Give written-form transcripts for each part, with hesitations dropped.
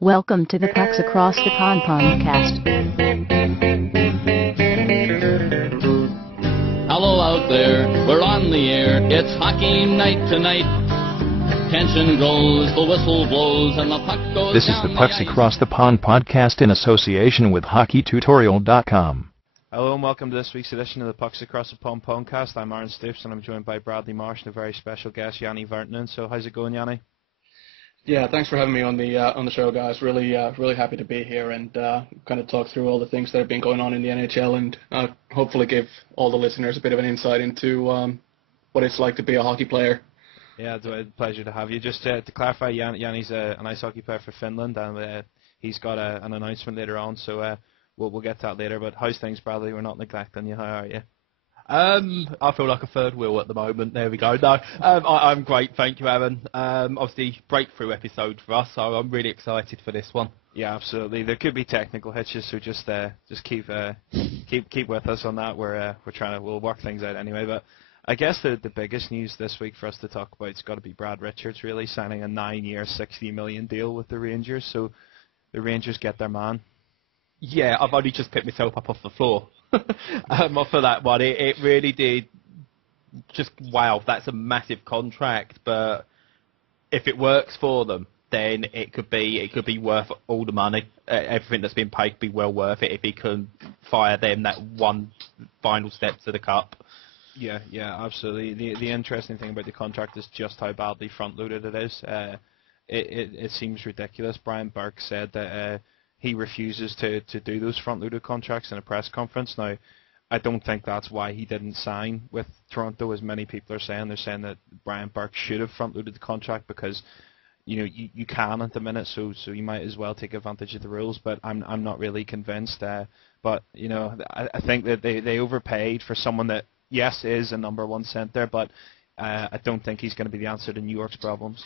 Welcome to the Pucks Across the Pond podcast. Hello out there, we're on the air, it's hockey night tonight. Tension grows, the whistle blows, and the puck goes. This is the Pucks Across the Pond podcast in association with HockeyTutorial.com. Hello and welcome to this week's edition of the Pucks Across the Pond podcast. I'm Stoops and I'm joined by Bradley Marsh and a very special guest, Janne Vertinen. So how's it going, Janne? Yeah, thanks for having me on the show, guys. Really happy to be here and kind of talk through all the things that have been going on in the NHL and hopefully give all the listeners a bit of an insight into what it's like to be a hockey player. Yeah, it's a pleasure to have you. Just to clarify, Janne's an ice hockey player for Finland and he's got an announcement later on, so we'll get to that later. But how's things, Bradley? We're not neglecting you. How are you? I feel like a third wheel at the moment. There we go. No, I'm great, thank you, Aaron. Obviously, breakthrough episode for us, so I'm really excited for this one. Yeah, absolutely. There could be technical hitches, so just keep with us on that. We'll work things out anyway. But I guess the biggest news this week for us to talk about has got to be Brad Richards really signing a 9-year, $60 million deal with the Rangers. So the Rangers get their man. Yeah, I've only just picked myself up off the floor for that one. It really did just, wow, that's a massive contract, but if it works for them, then it could be worth all the money. Everything that's been paid could be well worth it if he can fire them that one final step to the cup. Yeah, absolutely. The interesting thing about the contract is just how badly front-loaded it is. It seems ridiculous. Brian Burke said that he refuses to do those front-loaded contracts in a press conference. Now, I don't think that's why he didn't sign with Toronto, as many people are saying. They're saying that Brian Burke should have front-loaded the contract because, you can at the minute, so you might as well take advantage of the rules. But I'm not really convinced. But I think that they overpaid for someone that, yes, is a number one center, but I don't think he's going to be the answer to New York's problems.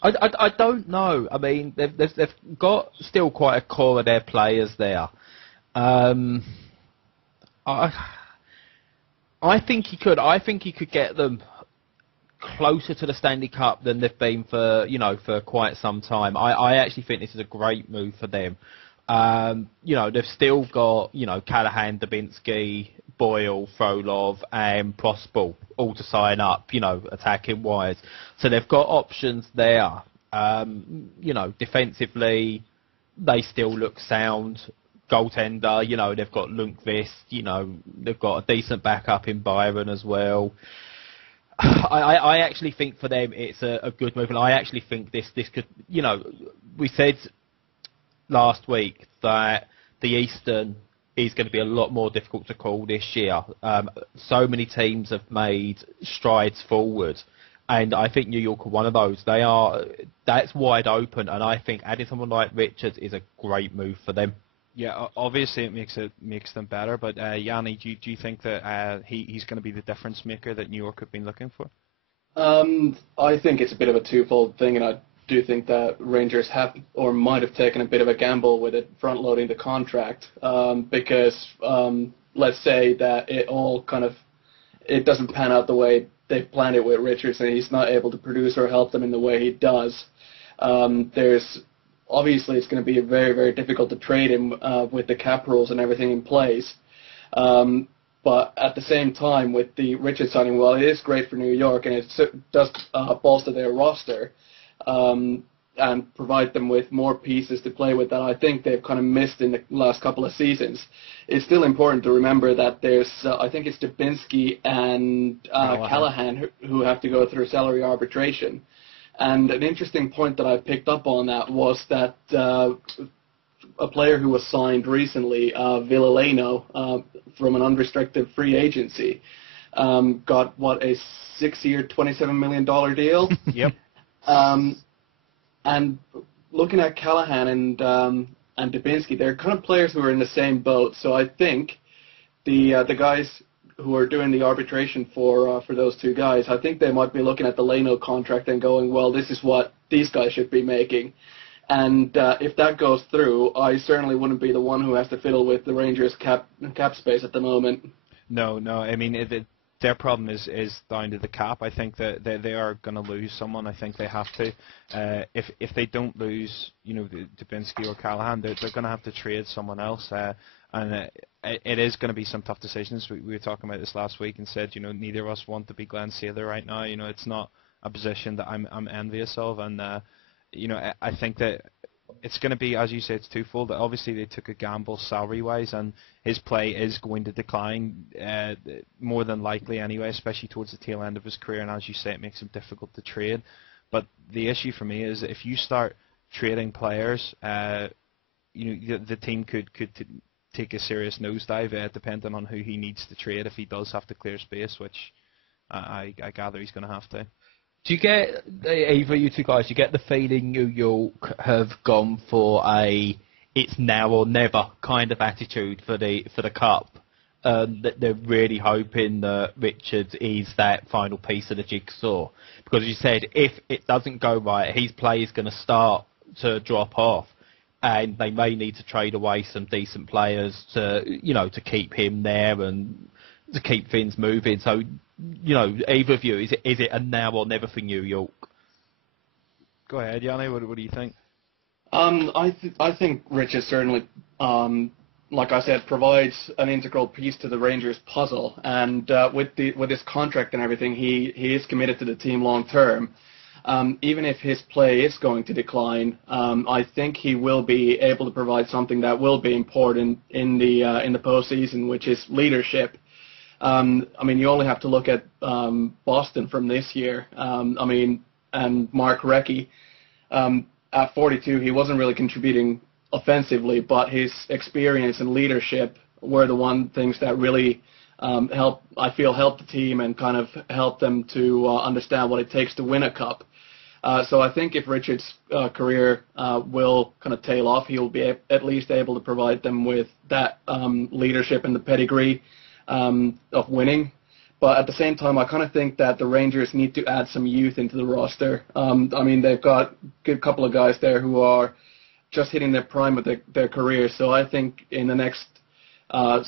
I don't know. I mean, they've got still quite a core of their players there. I think he could. I think he could get them closer to the Stanley Cup than they've been for quite some time. I actually think this is a great move for them. They've still got Callahan, Dubinsky, Boyle, Frolov, and Prospal all to sign up, attacking wise. So they've got options there. Defensively, they still look sound. Goaltender, they've got Lundqvist, they've got a decent backup in Byron as well. I actually think for them it's a good move, and I actually think this could, we said last week that the Eastern is going to be a lot more difficult to call this year. So many teams have made strides forward, and I think New York are one of those. That's wide open, and I think adding someone like Richards is a great move for them. Yeah, obviously it makes them better, but Janne, do you think that he's going to be the difference maker that New York have been looking for? I think it's a bit of a twofold thing, and I do think that Rangers have or might have taken a bit of a gamble with it front-loading the contract because let's say that it doesn't pan out the way they've planned it with Richards and he's not able to produce or help them in the way he does. Obviously it's going to be very, very difficult to trade him with the cap rules and everything in place. But at the same time, with the Richards signing, well, it is great for New York and it does bolster their roster. And provide them with more pieces to play with that I think they've kind of missed in the last couple of seasons. It's still important to remember that there's, I think it's Dubinsky and Callahan who have to go through salary arbitration. And an interesting point that I picked up on that was that a player who was signed recently, Villaleno, from an unrestricted free agency, got, a 6-year, $27 million deal? Yep. And looking at Callahan and Dubinsky, they're kind of players who are in the same boat. So I think the guys who are doing the arbitration for those two guys, I think they might be looking at the Leno contract and going, well, this is what these guys should be making. And if that goes through, I certainly wouldn't be the one who has to fiddle with the Rangers cap space at the moment. No. I mean, their problem is down to the cap. I think that they are going to lose someone. I think they have to. If they don't lose, Dubinsky or Callahan, they're going to have to trade someone else. And it is going to be some tough decisions. We were talking about this last week and said, neither of us want to be Glenn Sather right now. It's not a position that I'm envious of. And, I think that it's going to be, as you say, it's twofold. Obviously, they took a gamble salary-wise, and his play is going to decline more than likely anyway, especially towards the tail end of his career. And as you say, it makes him difficult to trade. But the issue for me is if you start trading players, the team could take a serious nosedive, depending on who he needs to trade if he does have to clear space, which I gather he's going to have to. Do you get, either you two guys, do you get the feeling New York have gone for a it's now or never kind of attitude for the cup? That they're really hoping that Richards is that final piece of the jigsaw. Because as you said, if it doesn't go right, his play is going to start to drop off, and they may need to trade away some decent players to keep him there and to keep things moving. So, either of you, is it a now or never for New York? Go ahead, Janne. What do you think? I think Richards certainly, like I said, provides an integral piece to the Rangers puzzle, and with his contract and everything, he is committed to the team long term. Even if his play is going to decline, I think he will be able to provide something that will be important in the postseason, which is leadership. You only have to look at Boston from this year. And Mark Recchi, at 42, he wasn't really contributing offensively, but his experience and leadership were the things that really helped the team and kind of helped them to understand what it takes to win a cup. So I think if Richards' career will kind of tail off, he'll be at least able to provide them with that leadership and the pedigree of winning. But at the same time, I kind of think that the Rangers need to add some youth into the roster. They've got a good couple of guys there who are just hitting their prime of their careers. So I think in the next,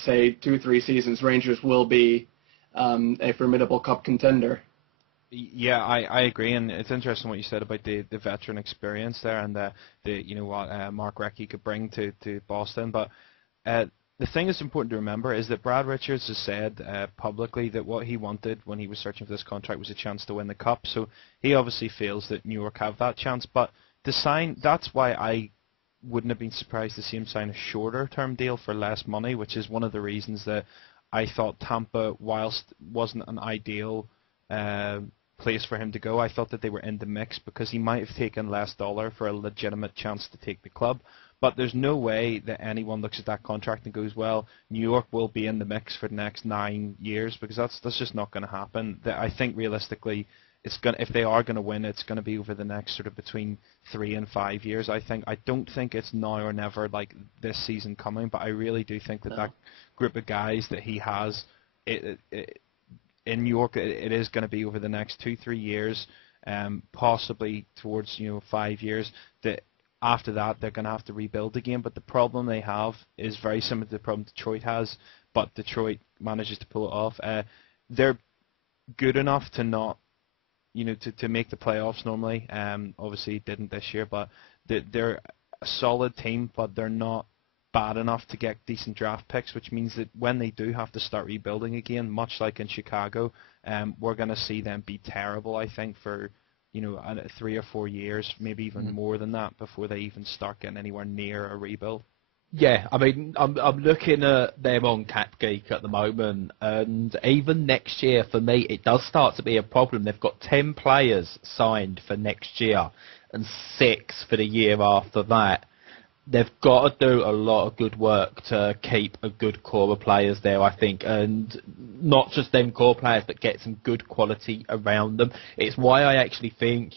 say, 2-3 seasons, Rangers will be a formidable cup contender. Yeah, I agree, and it's interesting what you said about the veteran experience there, and what Mark Recchi could bring to Boston. But the thing that's important to remember is that Brad Richards has said publicly that what he wanted when he was searching for this contract was a chance to win the cup. So he obviously feels that New York have that chance. But that's why I wouldn't have been surprised to see him sign a shorter-term deal for less money, which is one of the reasons that I thought Tampa, whilst wasn't an ideal place for him to go, I thought that they were in the mix because he might have taken less dollar for a legitimate chance to take the club. But there's no way that anyone looks at that contract and goes, well, New York will be in the mix for the next 9 years, because that's just not going to happen. I think realistically, if they are going to win, it's going to be over the next sort of between 3 and 5 years. I don't think it's now or never, like this season coming, but I really do think that group of guys that he has in New York, it is going to be over the next 2-3 years, possibly towards 5 years. That after that they're going to have to rebuild again. But the problem they have is very similar to the problem Detroit has, but Detroit manages to pull it off. They're good enough to not, to make the playoffs normally. Obviously didn't this year, but they're a solid team, but they're not bad enough to get decent draft picks, which means that when they do have to start rebuilding again, much like in Chicago, we're going to see them be terrible, I think, for 3 or 4 years, maybe even more than that, before they even start getting anywhere near a rebuild. Yeah, I'm looking at them on CapGeek at the moment, and even next year, for me, it does start to be a problem. They've got 10 players signed for next year and 6 for the year after that. They've got to do a lot of good work to keep a good core of players there, I think, and not just them core players, but get some good quality around them. It's why I actually think,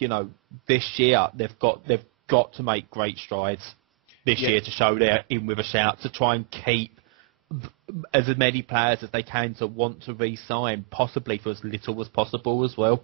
this year they've got to make great strides this year to show they're in with a shout, to try and keep as many players as they can to want to re-sign, possibly for as little as possible as well.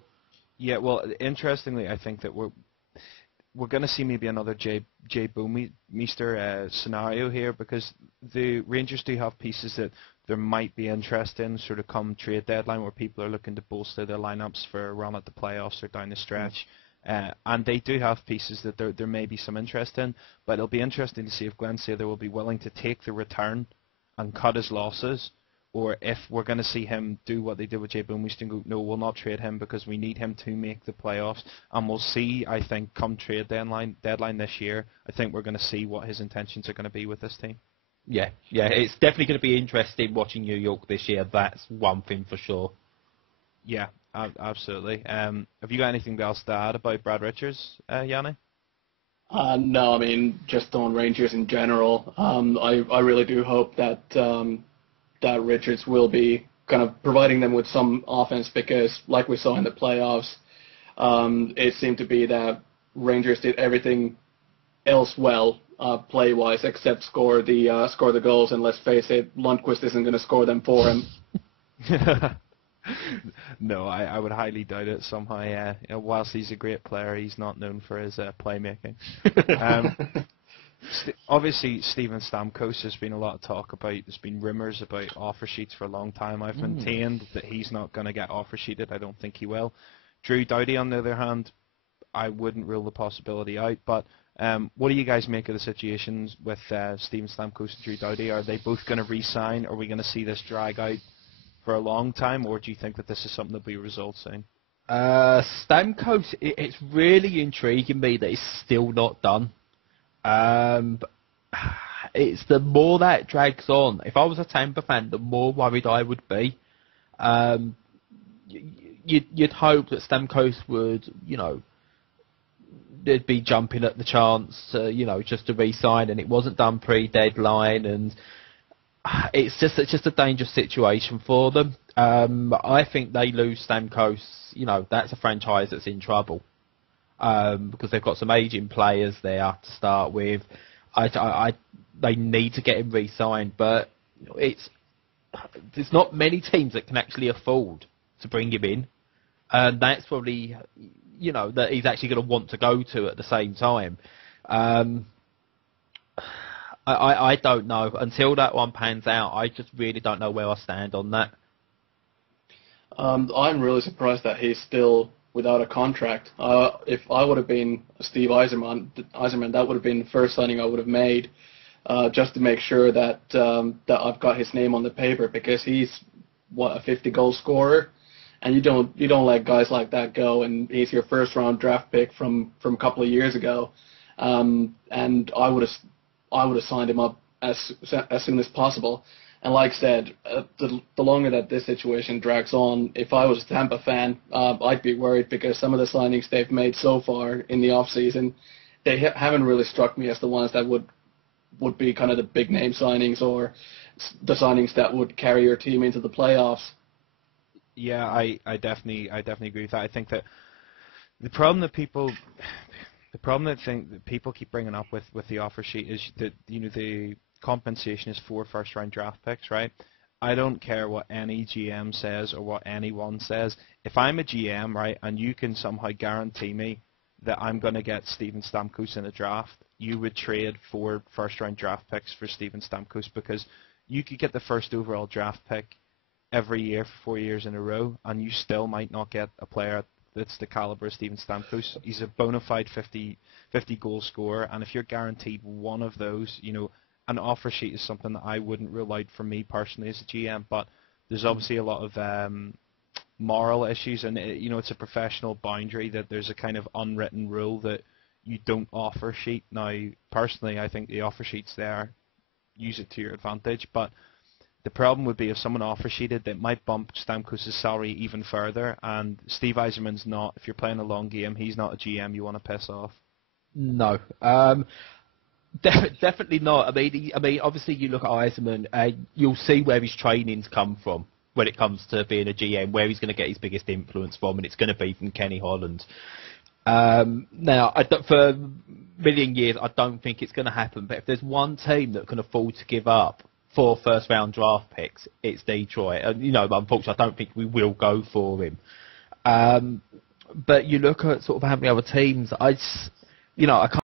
Yeah, well, interestingly, I think that we're going to see maybe another Jay Bouwmeester scenario here, because the Rangers do have pieces that there might be interest in sort of come trade deadline where people are looking to bolster their lineups for a run at the playoffs or down the stretch. And they do have pieces that there may be some interest in, but it'll be interesting to see if Glenn Sather will be willing to take the return and cut his losses, or if we're going to see him do what they did with Jay Boomeist and go, no, we'll not trade him because we need him to make the playoffs. And we'll see, I think, come trade deadline this year, I think we're going to see what his intentions are going to be with this team. Yeah, it's definitely going to be interesting watching New York this year. That's one thing for sure. Yeah, absolutely. Have you got anything else to add about Brad Richards, Janne? No, I mean, just on Rangers in general, I really do hope that that Richards will be kind of providing them with some offense, because like we saw in the playoffs, it seemed to be that Rangers did everything else well play-wise except score the goals, and let's face it, Lundqvist isn't going to score them for him. No, I would highly doubt it somehow. Whilst he's a great player, he's not known for his playmaking. Obviously, Steven Stamkos has been a lot of talk about. There's been rumours about offer sheets for a long time. I've maintained that he's not going to get offer sheeted. I don't think he will. Drew Doughty, on the other hand, I wouldn't rule the possibility out. But what do you guys make of the situations with Steven Stamkos and Drew Doughty? Are they both going to re-sign? Are we going to see this drag out for a long time, or do you think that this is something that will be resolved soon? Stamkos, it's really intriguing me that it's still not done. It's the more that drags on. If I was a Tampa fan, the more worried I would be. You'd hope that Stamkos would, they'd be jumping at the chance, just to re-sign, and it wasn't done pre-deadline, and it's just a dangerous situation for them. I think they lose Stamkos, that's a franchise that's in trouble. Because they've got some aging players there to start with. They need to get him re-signed, but there's not many teams that can actually afford to bring him in, and that's probably that he's actually going to want to go to at the same time. I don't know until that one pans out. I just really don't know where I stand on that. I'm really surprised that he's still without a contract. If I would have been Steve Yzerman, that would have been the first signing I would have made, just to make sure that that I've got his name on the paper, because he's a 50-goal scorer, and you don't let guys like that go, and he's your first-round draft pick from a couple of years ago, and I would have signed him up as soon as possible. And like I said, the longer that this situation drags on, if I was a Tampa fan, I'd be worried, because some of the signings they've made so far in the off-season, they haven't really struck me as the ones that would be kind of the big-name signings, or the signings that would carry your team into the playoffs. Yeah, I definitely agree with that. I think that the problem that people keep bringing up with the offer sheet is that the compensation is 4 first-round draft picks, right? I don't care what any GM says or what anyone says. If I'm a GM, right, and you can somehow guarantee me that I'm going to get Steven Stamkos in a draft, you would trade 4 first-round draft picks for Steven Stamkos, because you could get the first overall draft pick every year for 4 years in a row, and you still might not get a player that's the caliber of Steven Stamkos. He's a bona fide 50-goal scorer, and if you're guaranteed one of those, an offer sheet is something that I wouldn't rule out for me personally as a GM, but there's obviously a lot of moral issues, and it's a professional boundary that there's a kind of unwritten rule that you don't offer sheet. Now, personally, I think the offer sheet's there, use it to your advantage, but the problem would be if someone offer sheeted, that might bump Stamkos' salary even further, and Steve Yzerman's not. If you're playing a long game, he's not a GM you want to piss off. No. Definitely not. I mean, obviously you look at Yzerman, you'll see where his training's come from when it comes to being a GM, where he's going to get his biggest influence from, and it's going to be from Kenny Holland. Now, for a million years, I don't think it's going to happen, but if there's one team that can afford to give up 4 first-round draft picks, it's Detroit. And, unfortunately, I don't think we will go for him. But you look at sort of how many other teams, I can't